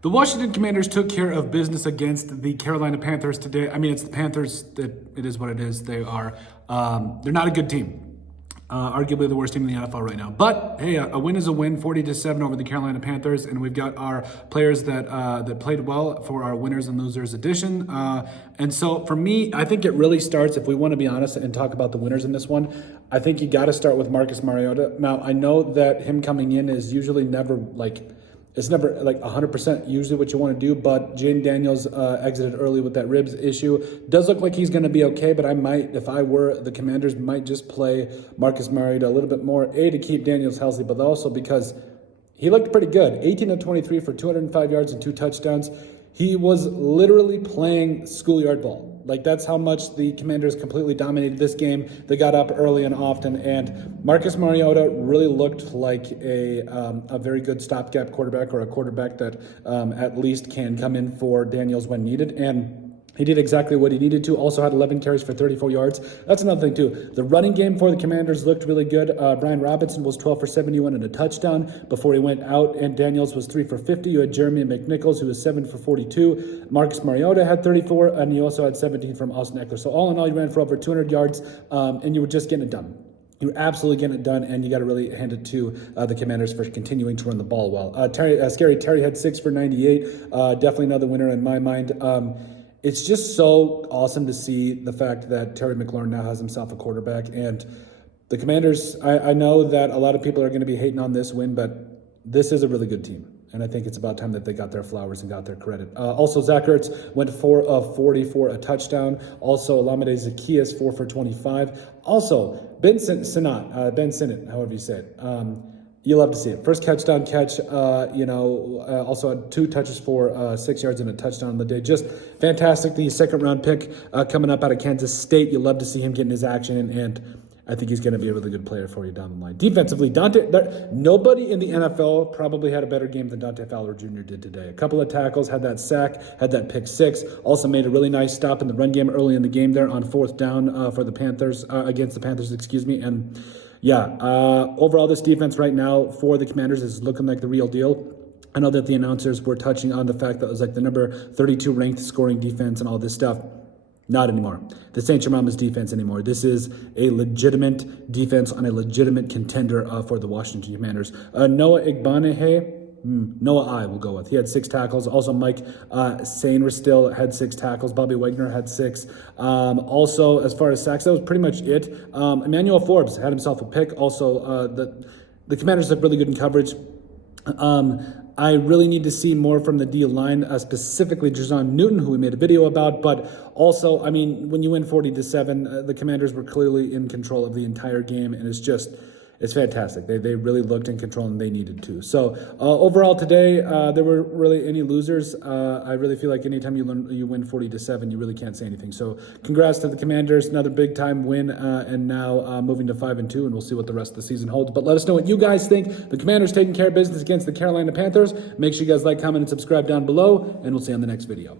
The Washington Commanders took care of business against the Carolina Panthers today. I mean, it's the Panthers. It is what it is. They're not a good team. Arguably the worst team in the NFL right now. But hey, a win is a win, 40-7 over the Carolina Panthers, and we've got our players that played well for our winners and losers edition. And so for me, I think it really starts, if we want to be honest and talk about the winners in this one, I think you got to start with Marcus Mariota. Now, I know that him coming in is usually never it's never 100% usually what you want to do, but Jaden Daniels exited early with that ribs issue. Does look like he's going to be okay, but I might, if I were the Commanders, might just play Marcus Mariota a little bit more, to keep Daniels healthy, but also because he looked pretty good. 18 of 23 for 205 yards and 2 touchdowns. He was literally playing schoolyard ball. That's how much the Commanders completely dominated this game. They got up early and often, and Marcus Mariota really looked like a very good stopgap quarterback, or a quarterback that at least can come in for Daniels when needed. And he did exactly what he needed to. Also had 11 carries for 34 yards. That's another thing, too. The running game for the Commanders looked really good. Brian Robinson was 12 for 71 and a touchdown before he went out, and Daniels was 3 for 50. You had Jeremy McNichols, who was 7 for 42. Marcus Mariota had 34, and you also had 17 from Austin Eckler. So all in all, you ran for over 200 yards, and you were just getting it done. You're absolutely getting it done, and you got to really hand it to the Commanders for continuing to run the ball well. Scary Terry had 6 for 98. Definitely another winner in my mind. It's just so awesome to see the fact that Terry McLaurin now has himself a quarterback. And the Commanders, I know that a lot of people are going to be hating on this win, but this is a really good team. And I think it's about time that they got their flowers and got their credit. Also, Zach Ertz went 4 of 40 for a touchdown. Also, Olamide Zaccheaus, 4 for 25. Also, Ben Sinnott, however you say it. You love to see it. First touchdown catch, also had 2 touches for 6 yards and a touchdown on the day. Just fantastic. The second-round pick coming up out of Kansas State. You love to see him getting his action, and I think he's going to be a really good player for you down the line. Defensively, nobody in the NFL probably had a better game than Dante Fowler Jr. did today. A couple of tackles, had that sack, had that pick 6. Also made a really nice stop in the run game early in the game there on 4th down for the Panthers, against the Panthers, And yeah, overall, this defense right now for the Commanders is looking like the real deal. I know that the announcers were touching on the fact that it was the number 32 ranked scoring defense and all this stuff. Not anymore. This ain't your mama's defense anymore. This is a legitimate defense on a legitimate contender for the Washington Commanders. Noah Igbaneghe. Noah I will go with. He had 6 tackles. Also, Mike Sainer still had 6 tackles. Bobby Wagner had 6. Also, as far as sacks, that was pretty much it. Emmanuel Forbes had himself a pick. Also, the Commanders look really good in coverage. I really need to see more from the D-line, specifically Jer'Zhan Newton, who we made a video about. But also, I mean, when you win 40-7, the Commanders were clearly in control of the entire game, and it's fantastic. They really looked in control, and they needed to. So overall today, there were really any losers. I really feel like anytime you win 40-7, you really can't say anything. So congrats to the Commanders, another big time win, and now moving to 5-2, and we'll see what the rest of the season holds. But let us know what you guys think. The Commanders taking care of business against the Carolina Panthers. Make sure you guys like, comment, and subscribe down below, and we'll see you on the next video.